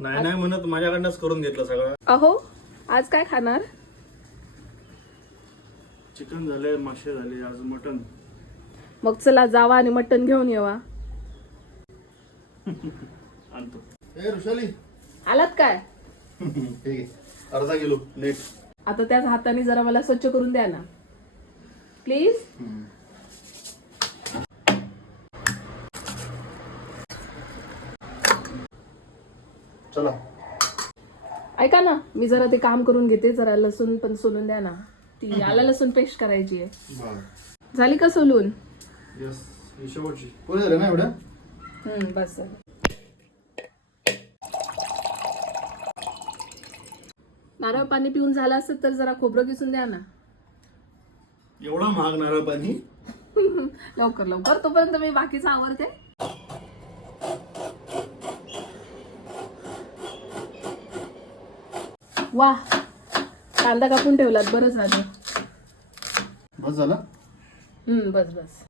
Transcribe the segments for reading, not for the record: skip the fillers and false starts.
नाही नाही म्हणत माझ्याकडनंच करून घेतलं सगळं. अहो आज काय खाणार? चिकन झाले, मासे झाले, आज मटन. मग चला जावा आणि मटण घेऊन येवा. आणतो. ए ऋषाली आलात काय? ठीक आहे, अर्धा किलो नीट. आता त्याच हाताने जरा मला स्वच्छ करून द्या ना प्लीज. चला ऐका ना, मी जरा ते काम करून घेते. जरा लसूण पण सोलून द्या ना. ती आला लसूण पेस्ट करायची आहे. बर. झाली का सोलून? यस, ही शेवटची. पुरे झाले ना एवढ्या? बस झालं. नारळ पाणी पिऊन झालं असेल तर जरा खोबरं किसून द्या ना. एवढा महाग नारळ पाणी? लवकर लवकर, तोपर्यंत मी बाकीचं आवरते. वा, कांदा कापून ठेवलात, बरं झालं. बस झाला? बस बस.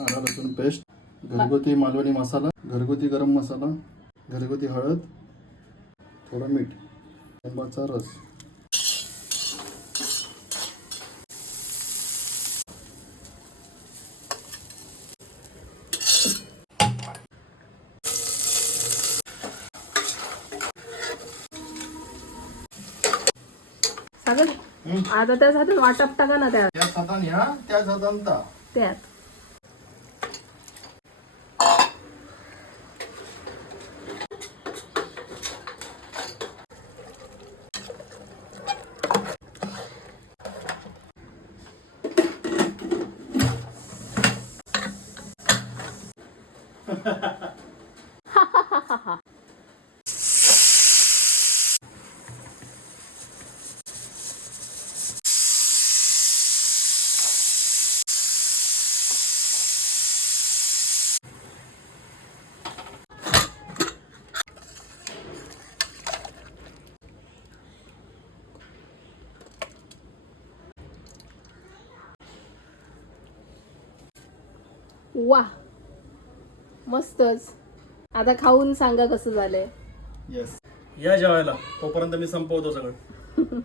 आला लसूण पेस्ट, घरगुती मालवणी मसाला, घरगुती गरम मसाला, घरगुती हळद, थोडं मीठ, लिंबाचा रस. सागर, आता त्याच हातात वाटप टाका ना त्यात. त्याच हाताने हा, त्याच हाताने ता. त्यात वा, मस्तच. आता खाऊन सांगा कसं झालंय. यस. या जेवायला, तोपर्यंत मी संपवतो सगळं.